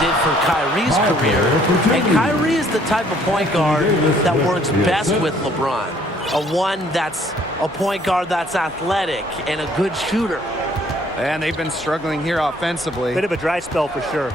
did for Kyrie's career. And Kyrie is the type of point guard that works best with LeBron. That's a point guard that's athletic and a good shooter. And they've been struggling here offensively. Bit of a dry spell for sure.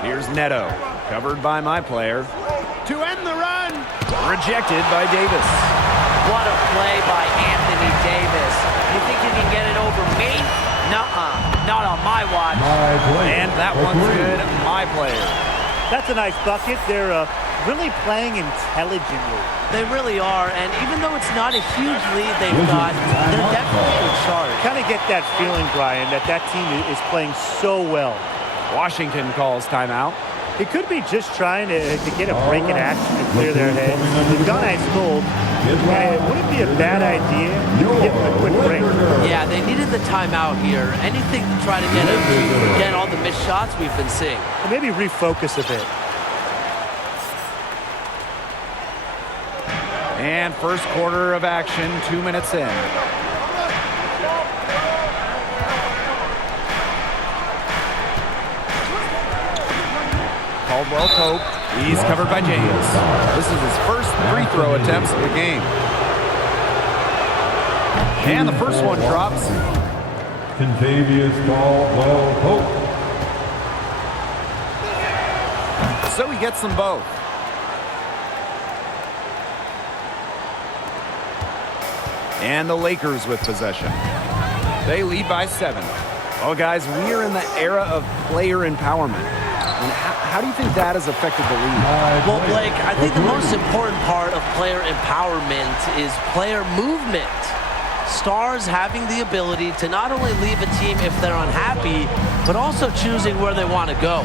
Here's Neto, covered by my player. To end the run, rejected by Davis. What a play by Anthony Davis. You think you can get it over me? Nuh-uh, not on my watch. And that one's good, my player. That's a nice bucket. They're really playing intelligently. They really are, and even though it's not a huge lead they've got, they're definitely in charge. Kind of get that feeling, Brian, that team is playing so well. Washington calls timeout. It could be just trying to get a break in action to clear their heads. They've gone ice cold, and it wouldn't be a bad idea to give them a quick break. Yeah, they needed the timeout here. Anything to try to get all the missed shots we've been seeing. And maybe refocus a bit. And first quarter of action, 2 minutes in. Caldwell Pope, he's covered by James. This is his first free throw attempts of the game. And the first one drops. Kentavious Caldwell Pope. So he gets them both. And the Lakers with possession. They lead by 7. Well, guys, we are in the era of player empowerment. And how do you think that has affected the league? Well, Blake, I think the most important part of player empowerment is player movement. Stars having the ability to not only leave a team if they're unhappy, but also choosing where they want to go.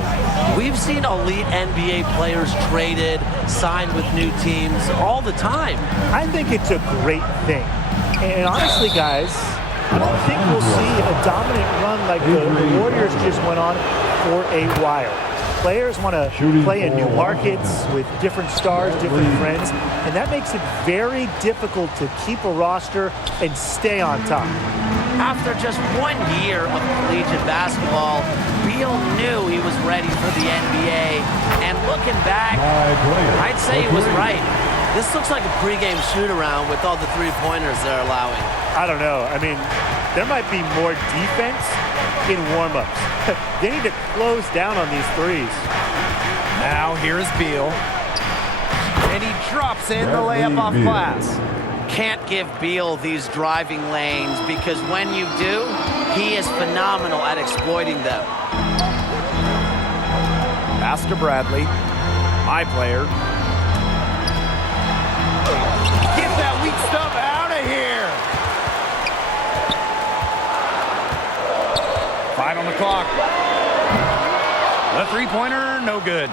We've seen elite NBA players traded, signed with new teams all the time. I think it's a great thing. And honestly, guys, I don't think we'll see a dominant run like the Warriors just went on for a while. Players want to play in new markets with different stars, different friends, and that makes it very difficult to keep a roster and stay on top. After just 1 year of collegiate basketball, Beal knew he was ready for the NBA. And looking back, I'd say he was right. This looks like a pregame shoot-around with all the three-pointers they're allowing. I don't know. I mean, there might be more defense in warm-ups. They need to close down on these threes. Now here's Beal. And he drops in the layup off glass. Can't give Beal these driving lanes because when you do, he is phenomenal at exploiting them. Pass to Bradley. My player. Get that weak stuff out of here. 5 on the clock. The three-pointer, no good.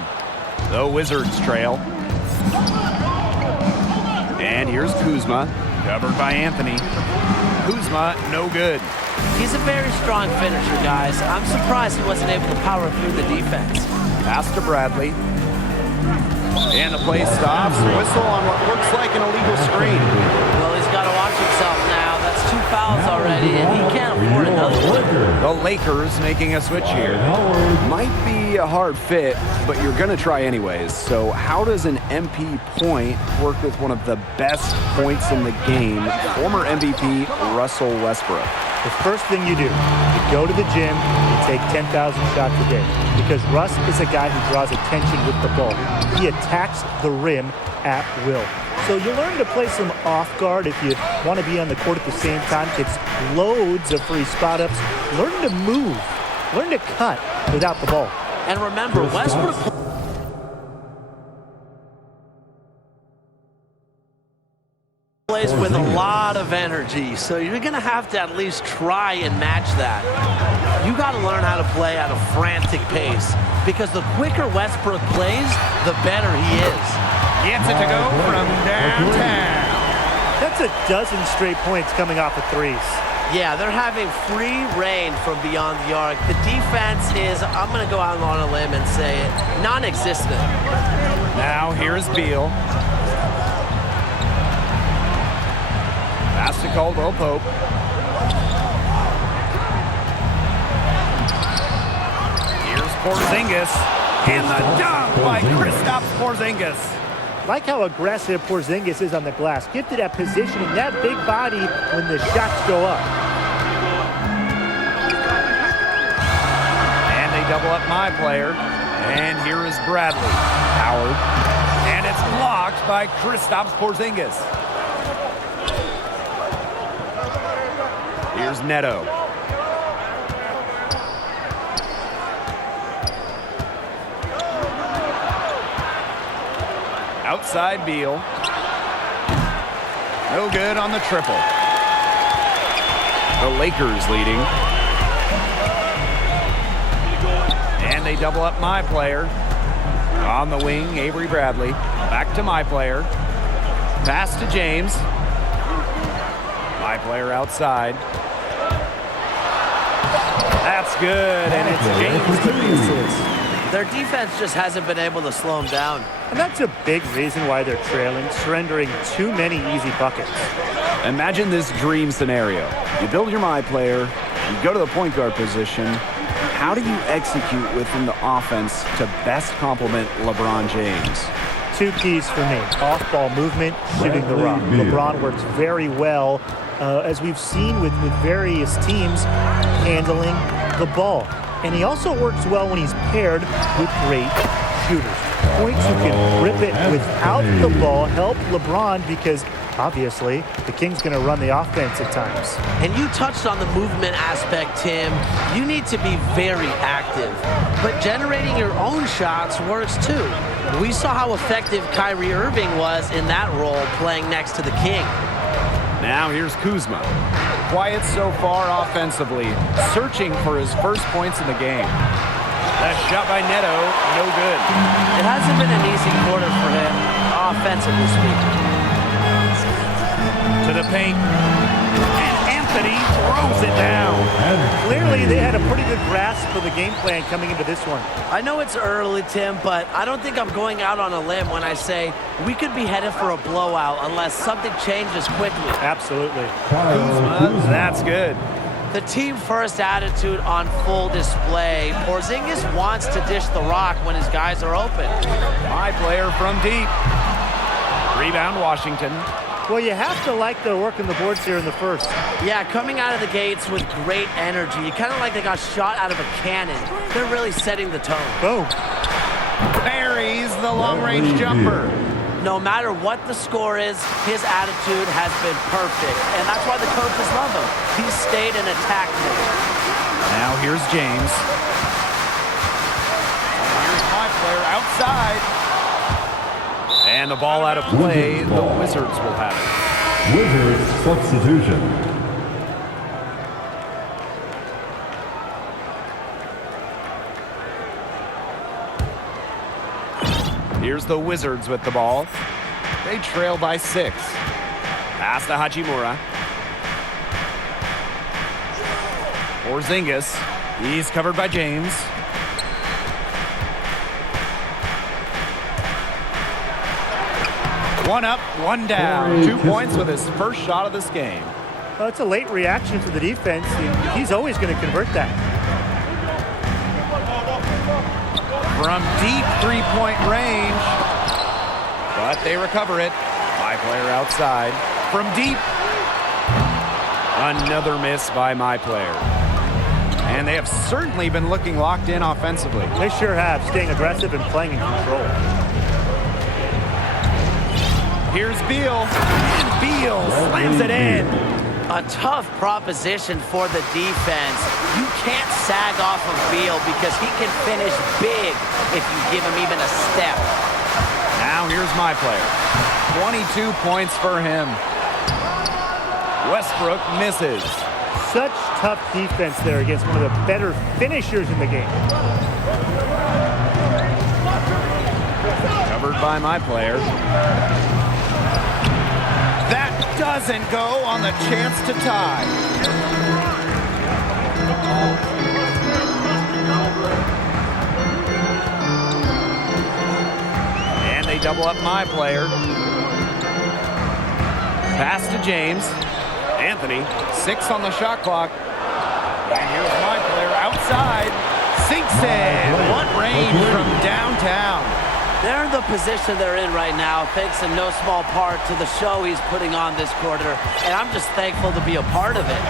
The Wizards trail. And here's Kuzma, covered by Anthony. Kuzma, no good. He's a very strong finisher, guys. I'm surprised he wasn't able to power through the defense. Pass to Bradley. And the play stops. Whistle on what looks like an illegal screen. Well, he's got to watch himself now. That's 2 fouls already, and he can't afford another one. The Lakers making a switch here. Might be a hard fit, but you're going to try anyways. So how does an MP point work with one of the best points in the game, former MVP Russell Westbrook? The first thing you do, you go to the gym, you take 10,000 shots a day. Because Russ is a guy who draws attention with the ball. He attacks the rim at will. So you learn to play some off guard if you want to be on the court at the same time. Gets loads of free spot ups. Learn to move. Learn to cut without the ball. And remember, Westbrook plays with a lot of energy, so you're going to have to at least try and match that. You got to learn how to play at a frantic pace, because the quicker Westbrook plays, the better he is. Gets it to go from downtown. That's a dozen straight points coming off of threes. Yeah, they're having free reign from beyond the arc. The defense is, I'm going to go out on a limb and say it, non-existent. Now here's Beal. Pass to Caldwell Pope. Porzingis. And the dunk by Kristaps Porzingis. Like how aggressive Porzingis is on the glass. Gifted at positioning that big body when the shots go up. And they double up my player. And here is Bradley. Howard. And it's blocked by Kristaps Porzingis. Here's Neto. Outside Beal. No good on the triple. The Lakers leading. And they double up my player. On the wing, Avery Bradley. Back to my player. Pass to James. My player outside. That's good, and it's James to pieces. Their defense just hasn't been able to slow them down. And that's a big reason why they're trailing, surrendering too many easy buckets. Imagine this dream scenario. You build your my player, you go to the point guard position. How do you execute within the offense to best complement LeBron James? Two keys for me. Off-ball movement, shooting the rock. LeBron works very well, as we've seen with various teams, handling the ball. And he also works well when he's paired with great shooters. Points who can rip it without the ball help LeBron because, obviously, the King's going to run the offense at times. And you touched on the movement aspect, Tim. You need to be very active. But generating your own shots works too. We saw how effective Kyrie Irving was in that role playing next to the King. Now here's Kuzma. Quiet so far offensively, searching for his first points in the game. That shot by Neto, no good. It hasn't been an easy quarter for him, offensively speaking. To the paint, and Anthony throws it down. Clearly, they had a pretty good grasp of the game plan coming into this one. I know it's early, Tim, but I don't think I'm going out on a limb when I say we could be headed for a blowout unless something changes quickly. Absolutely. Kuzma, that's good. The team-first attitude on full display. Porzingis wants to dish the rock when his guys are open. My player from deep. Rebound, Washington. Well, you have to like their work on the boards here in the first. Yeah, coming out of the gates with great energy. Kind of like they got shot out of a cannon. They're really setting the tone. Boom. Buries the long-range jumper. No matter what the score is, his attitude has been perfect. And that's why the coaches love him. He's stayed in attack mode. Now here's James. Here's my player outside. And the ball out of play. The Wizards will have it. Wizards substitution. Here's the Wizards with the ball. They trail by 6. Pass to Hachimura. Porzingis. He's covered by James. One up, one down. 2 points with his first shot of this game. Well, it's a late reaction to the defense. He's always going to convert that. From deep three-point range, but they recover it. My player outside. From deep, another miss by my player. And they have certainly been looking locked in offensively. They sure have, staying aggressive and playing in control. Here's Beal. Beal slams it in. A tough proposition for the defense. You can't sag off of Beal because he can finish big if you give him even a step. Now here's my player. 22 points for him. Westbrook misses. Such tough defense there against one of the better finishers in the game. Covered by my player. That doesn't go on the chance to tie. And they double up my player. Pass to James. Anthony, 6 on the shot clock. And here's my player outside. Sinks in. What They're in the position they're in right now, thanks in no small part to the show he's putting on this quarter, and I'm just thankful to be a part of it.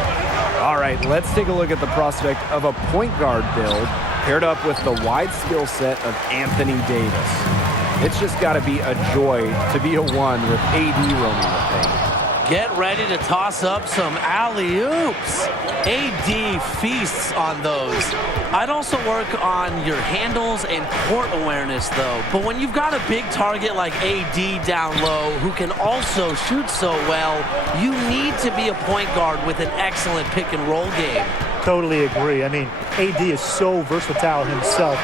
All right, let's take a look at the prospect of a point guard build paired up with the wide skill set of Anthony Davis. It's just got to be a joy to be a one with AD roaming the paint. Get ready to toss up some alley-oops. AD feasts on those. I'd also work on your handles and court awareness, though. But when you've got a big target like AD down low who can also shoot so well, you need to be a point guard with an excellent pick-and-roll game. Totally agree. I mean, AD is so versatile himself,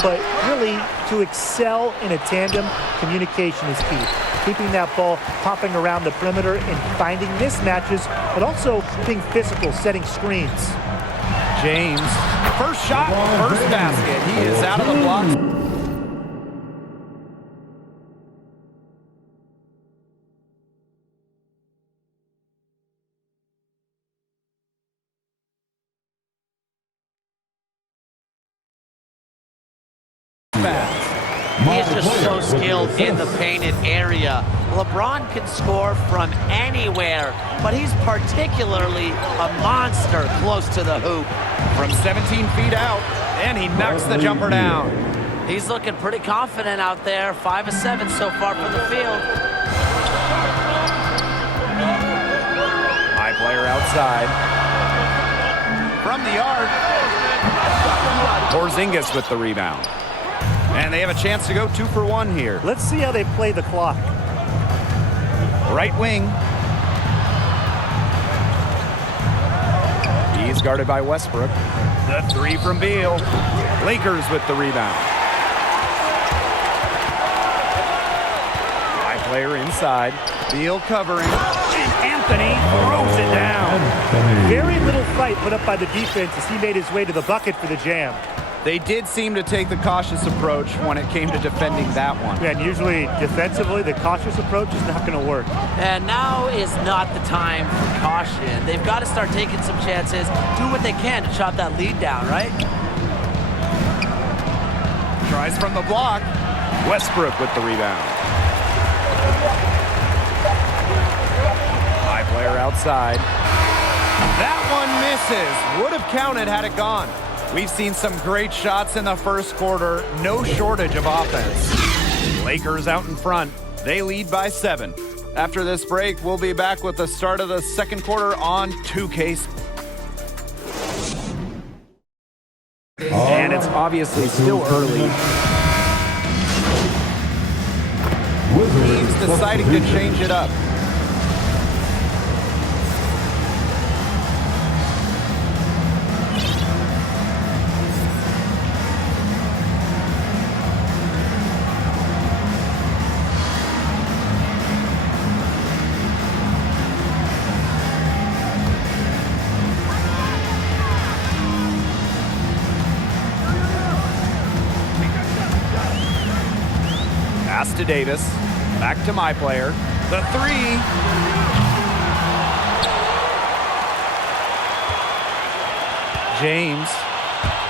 but really to excel in a tandem, communication is key. Keeping that ball popping around the perimeter and finding mismatches, but also being physical, setting screens. James, first shot, first basket. He is out of the block. He is just so skilled in the painted area. LeBron can score from anywhere, but he's particularly a monster close to the hoop. From 17 feet out, and he knocks the jumper down. He's looking pretty confident out there. 5 of 7 so far from the field. High player outside. From the arc. Porzingis with the rebound. And they have a chance to go 2 for 1 here. Let's see how they play the clock. Right wing. He's guarded by Westbrook. The 3 from Beal. Lakers with the rebound. High player inside. Beal covering. And Anthony throws it down. Very little fight put up by the defense as he made his way to the bucket for the jam. They did seem to take the cautious approach when it came to defending that one. And usually defensively, the cautious approach is not going to work. And now is not the time for caution. They've got to start taking some chances, do what they can to chop that lead down, right? Tries from the block. Westbrook with the rebound. High player outside. That one misses. Would have counted had it gone. We've seen some great shots in the first quarter. No shortage of offense. Lakers out in front. They lead by 7. After this break, we'll be back with the start of the second quarter on 2K. And it's obviously still early. Teams deciding to change it up. Pass to Davis. Back to my player. The 3. James.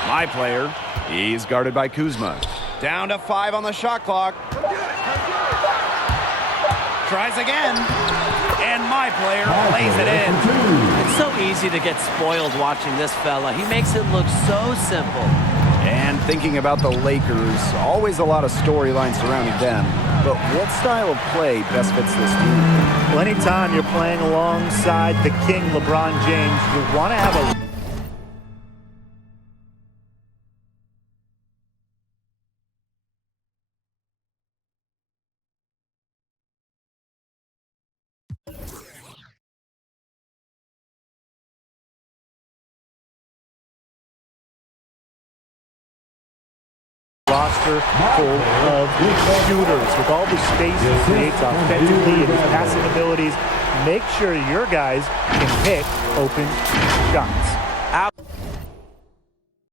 My player. He's guarded by Kuzma. Down to 5 on the shot clock. Tries again. And my player lays it in. It's so easy to get spoiled watching this fella. He makes it look so simple. And thinking about the Lakers, always a lot of storylines surrounding them. But what style of play best fits this team? Well, anytime you're playing alongside the king, LeBron James, you want to have a... roster full of shooters. With all the space he creates offensively and his passing abilities, make sure your guys can hit open shots.